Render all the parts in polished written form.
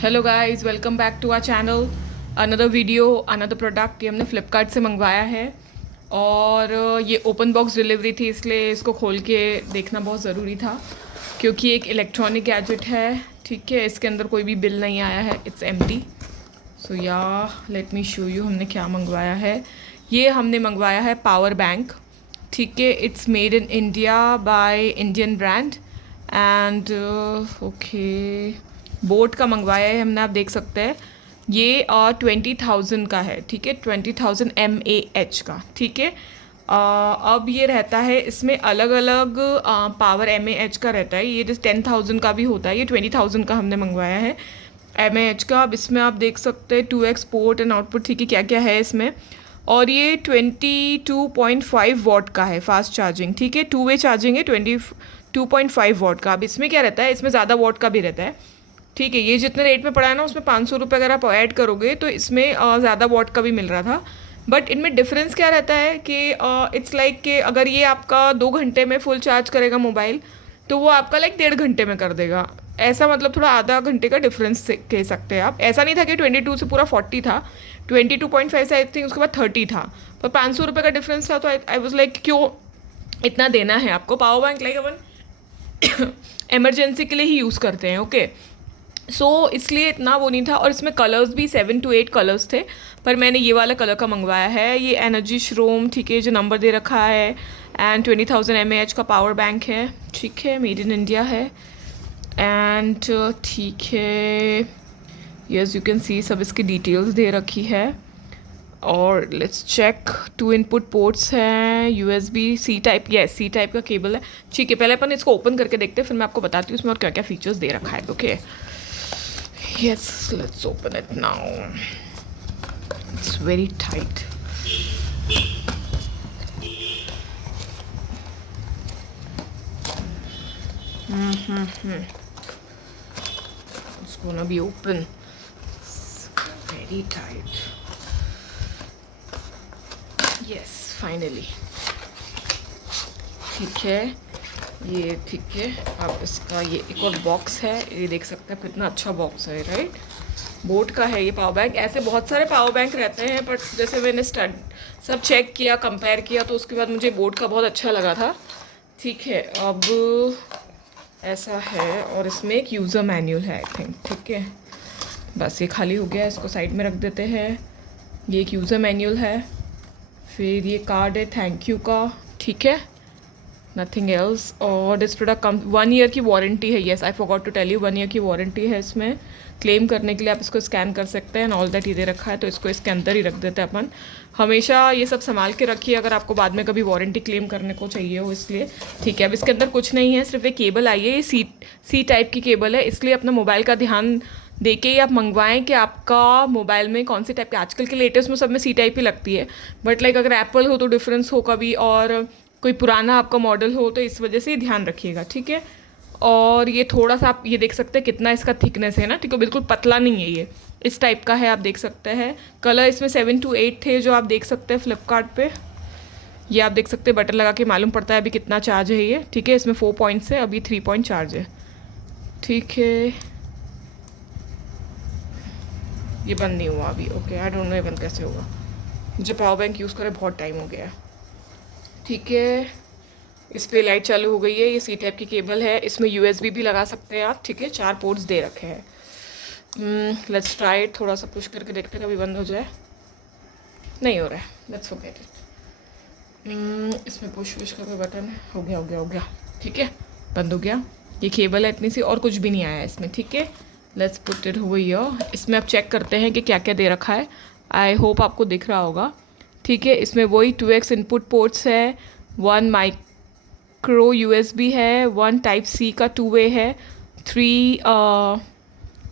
Hello guys, welcome back to our channel. Another video, another product. ये हमने फ्लिपकार्ट से मंगवाया है और ये ओपन बॉक्स डिलीवरी थी, इसलिए इसको खोल के देखना बहुत ज़रूरी था क्योंकि एक इलेक्ट्रॉनिक गैजेट है। ठीक है, इसके अंदर कोई भी बिल नहीं आया है, इट्स एम्प्टी। सो या लेट मी शो यू हमने क्या मंगवाया है। ये हमने मंगवाया है पावर बैंक। ठीक है, it's made in India by Indian brand and okay boat का मंगवाया है हमने, आप देख सकते हैं। ये 20,000 का है। ठीक है, 20,000 mAh का। ठीक है, अब ये रहता है, इसमें अलग अलग पावर mAh का रहता है। ये जैसे 10,000 का भी होता है, ये 20,000 का हमने मंगवाया है mAh का। अब इसमें आप देख सकते हैं 2x पोर्ट एंड आउटपुट। ठीक है, क्या क्या है इसमें। और ये 22.5 वॉट का है फास्ट चार्जिंग। ठीक है, 2 वे चार्जिंग है 22.5 वॉट का। अब इसमें क्या रहता है, इसमें ज़्यादा वॉट का भी रहता है। ठीक है, ये जितने रेट में पड़ा है ना, उसमें 500 रुपये अगर आप ऐड करोगे तो इसमें ज़्यादा वॉट का भी मिल रहा था। बट इनमें डिफरेंस क्या रहता है कि इट्स लाइक कि अगर ये आपका 2 घंटे में फुल चार्ज करेगा मोबाइल, तो वो आपका लाइक 1.5 घंटे में कर देगा। ऐसा मतलब थोड़ा आधा घंटे का डिफरेंस कह सकते हैं आप। ऐसा नहीं था कि 22 से पूरा 40 था, 22.5 से आई थिंक उसके बाद 30 था, पर 500 रुपये का डिफरेंस था। तो आई वॉज लाइक क्यों इतना देना है आपको। पावर बैंक लाइक अपन इमरजेंसी के लिए ही यूज़ करते हैं। ओके, इसलिए इतना वो नहीं था। और इसमें कलर्स भी 7 to 8 कलर्स थे, पर मैंने ये वाला कलर का मंगवाया है। ये एनर्जी श्रोम, ठीक है, जो नंबर दे रखा है, एंड 20,000 mAh का पावर बैंक है। ठीक है, मेड इन इंडिया है एंड ठीक है, यस यू कैन सी सब इसकी डिटेल्स दे रखी है। और लेट्स चेक, 2 इनपुट पोर्ट्स हैं, USB C type, yes C type का केबल है। ठीक है, पहले अपन इसको ओपन करके देखते हैं, फिर मैं आपको बताती हूँ इसमें और क्या क्या फीचर्स दे रखा है। Okay, yes, let's open it now. It's very tight. It's gonna be open. It's very tight. Yes, finally. ठीक है, ये ठीक है। अब इसका ये एक और बॉक्स है, ये देख सकते हैं कितना अच्छा बॉक्स है, राइट। बोट का है ये पावर बैंक। ऐसे बहुत सारे पावर बैंक रहते हैं, बट जैसे मैंने सब चेक किया, कंपेयर किया, तो उसके बाद मुझे बोट का बहुत अच्छा लगा था। ठीक है, अब ऐसा है और इसमें एक यूज़र मैन्यूअल है आई थिंक। ठीक है, बस ये खाली हो गया, इसको साइड में रख देते हैं। ये एक यूज़र मैन्यूअल है, फिर ये कार्ड है थैंक यू का। ठीक है, नथिंग एल्स। और दिस प्रोडक्ट कम 1 ईयर की वारंटी है। Yes, I forgot to tell you, 1 year की वारंटी है इसमें। क्लेम करने के लिए आप इसको स्कैन कर सकते हैं, ऑल दैट ये दे रखा है, तो इसको इसके अंदर ही रख देते हैं अपन। हमेशा ये सब संभाल के रखिए अगर आपको बाद में कभी वारंटी क्लेम करने को चाहिए हो, इसलिए। ठीक है, अब इसके अंदर कुछ नहीं है, सिर्फ एक केबल आई है। ये सी टाइप की केबल है, इसलिए अपना मोबाइल का ध्यान दे के ही आप मंगवाएं कि आपका मोबाइल में कौन सी टाइप की। आजकल के लेटेस्ट में सब में सी टाइप ही लगती है, बट लाइक अगर एप्पल हो तो डिफरेंस हो कभी, और कोई पुराना आपका मॉडल हो, तो इस वजह से ध्यान रखिएगा। ठीक है, और ये थोड़ा सा आप ये देख सकते हैं कितना इसका थिकनेस है ना। ठीक है, बिल्कुल पतला नहीं है, ये इस टाइप का है, आप देख सकते हैं। कलर इसमें 7 to 8 थे जो आप देख सकते हैं फ्लिपकार्ट पे। ये आप देख सकते हैं, बटन लगा के मालूम पड़ता है अभी कितना चार्ज है ये। ठीक है, इसमें 4 पॉइंट्स है, अभी 3 पॉइंट चार्ज है। ठीक है, ये बंद नहीं हुआ अभी। ओके, आई डोंट नो ये बंद कैसे होगा, मुझे पावर बैंक यूज़ करे बहुत टाइम हो गया है। ठीक है, इस पर लाइट चालू हो गई है। ये सी टाइप की केबल है, इसमें USB भी लगा सकते हैं आप। ठीक है, 4 पोर्ट्स दे रखे हैं। लेट्स ट्राई इट, थोड़ा सा पुश करके देखते हैं कभी बंद हो जाए। नहीं हो रहा है, लेट्स फॉरगेट इट। इसमें पुश पुश का कोई बटन है, हो गया हो गया हो गया। ठीक है, बंद हो गया। ये केबल है इतनी सी, और कुछ भी नहीं आया इसमें। ठीक है, let's put it over here. इसमें आप चेक करते हैं कि क्या क्या दे रखा है। आई होप आपको दिख रहा होगा। ठीक है, इसमें वही 2x इनपुट पोर्ट्स है, 1 माइक्रो USB है, 1 टाइप C का 2 वे है, 3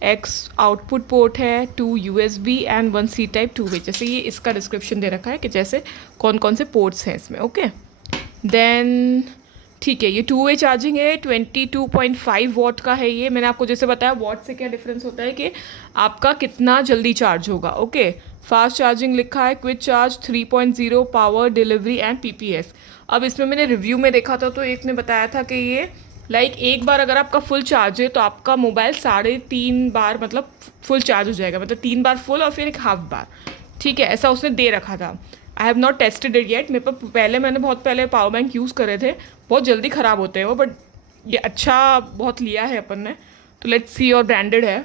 X आउटपुट पोर्ट है, 2 USB एंड 1 C टाइप 2 वे। जैसे ये इसका डिस्क्रिप्शन दे रखा है कि जैसे कौन कौन से पोर्ट्स हैं इसमें। ओके, देन ठीक है, ये 2 वे चार्जिंग है, 22.5 वॉट का है ये। मैंने आपको जैसे बताया वॉट से क्या डिफरेंस होता है कि आपका कितना जल्दी चार्ज होगा। ओके, फास्ट चार्जिंग लिखा है, quick charge 3.0, power delivery and PPS। अब इसमें मैंने रिव्यू में देखा था तो एक ने बताया था कि ये एक बार अगर आपका फुल चार्ज है तो आपका मोबाइल 3.5 बार मतलब फुल चार्ज हो जाएगा, मतलब 3 बार फुल और फिर एक हाफ बार, ठीक है, ऐसा उसने दे रखा था। I have not tested it yet. मेरे पास मैंने बहुत पहले पावर बैंक यूज़ करे थे, बहुत जल्दी ख़राब होते हैं वो, बट ये अच्छा बहुत लिया है अपन ने, तो लेट्स सी। और ब्रांडेड है।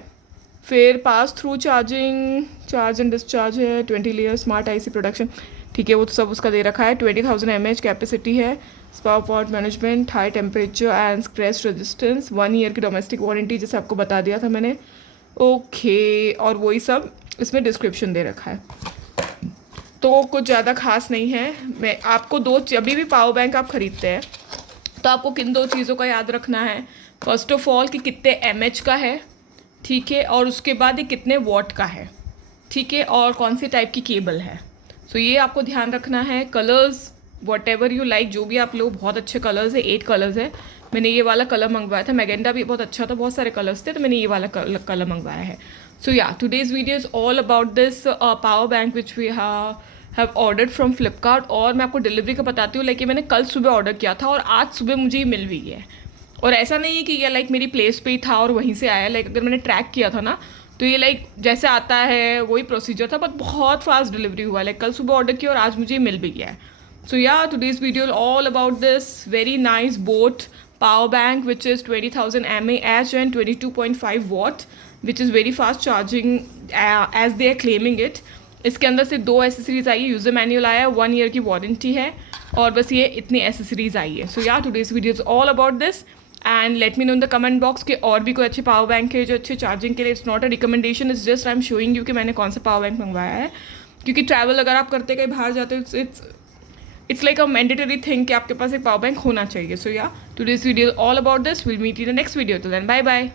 फिर pass through charging, charge and discharge है, 20 लेयर स्मार्ट IC प्रोडक्शन, ठीक है, वो तो सब उसका दे रखा है। 20,000 mAh कैपेसिटी है। स्पावर पॉट management, high temperature and scratch resistance, 1 year की डोमेस्टिक वारंटी, जैसे आपको बता दिया था मैंने। ओके, और वही सब इसमें डिस्क्रिप्शन दे रखा है, तो कुछ ज़्यादा खास नहीं है। मैं आपको अभी भी पावर बैंक आप ख़रीदते हैं तो आपको किन 2 चीज़ों का याद रखना है। फर्स्ट ऑफ ऑल कि कितने mAh का है, ठीक है, और उसके बाद ये कितने वॉट का है, ठीक है, और कौन सी टाइप की केबल है। सो ये आपको ध्यान रखना है। Colours what ever you like, जो भी आप लोग, बहुत अच्छे कलर्स है, 8 कलर्स है। मैंने ये वाला कलर मंगवाया था, मैगेंडा भी बहुत अच्छा था, बहुत सारे कलर्स थे, तो मैंने ये वाला कलर मंगवाया है। So yeah today's video is all about this power bank which we have ordered from Flipkart. और मैं आपको डिलीवरी का बताती हूँ, मैंने कल सुबह ऑर्डर किया था और आज सुबह मुझे ये मिल भी है। और ऐसा नहीं है कि ये मेरी प्लेस पे ही था और वहीं से आया, अगर मैंने ट्रैक किया था ना, तो ये जैसे आता है वही प्रोसीजर था, बट बहुत फास्ट डिलीवरी हुआ। कल सुबह ऑर्डर किया और आज मुझे मिल भी गया है। So yeah today's video all about this very nice boat power bank which is 20,000 mAh and 22.5 watt, which is very fast charging as they are claiming it. इसके अंदर से 2 एसेसरीज आई है, यूज़र मैनुअल आया है, 1 ईयर की warranty है, और बस ये इतनी एसेसरीज आई है। So yeah today's video is all about this, and let me know in the comment box के और भी कोई अच्छे पावर बैंक है जो अच्छे चार्जिंग के लिए। It's not a recommendation, it's just I am showing you कि मैंने कौन सा पावर बैंक मंगवाया है, क्योंकि ट्रैवल अगर आप करते कहीं बाहर जाते हो, it's like a mandatory thing कि आपके पास एक पावर बैंक होना चाहिए। So yeah today's video all about this, will meet in the next video, तो देन बाय बाय।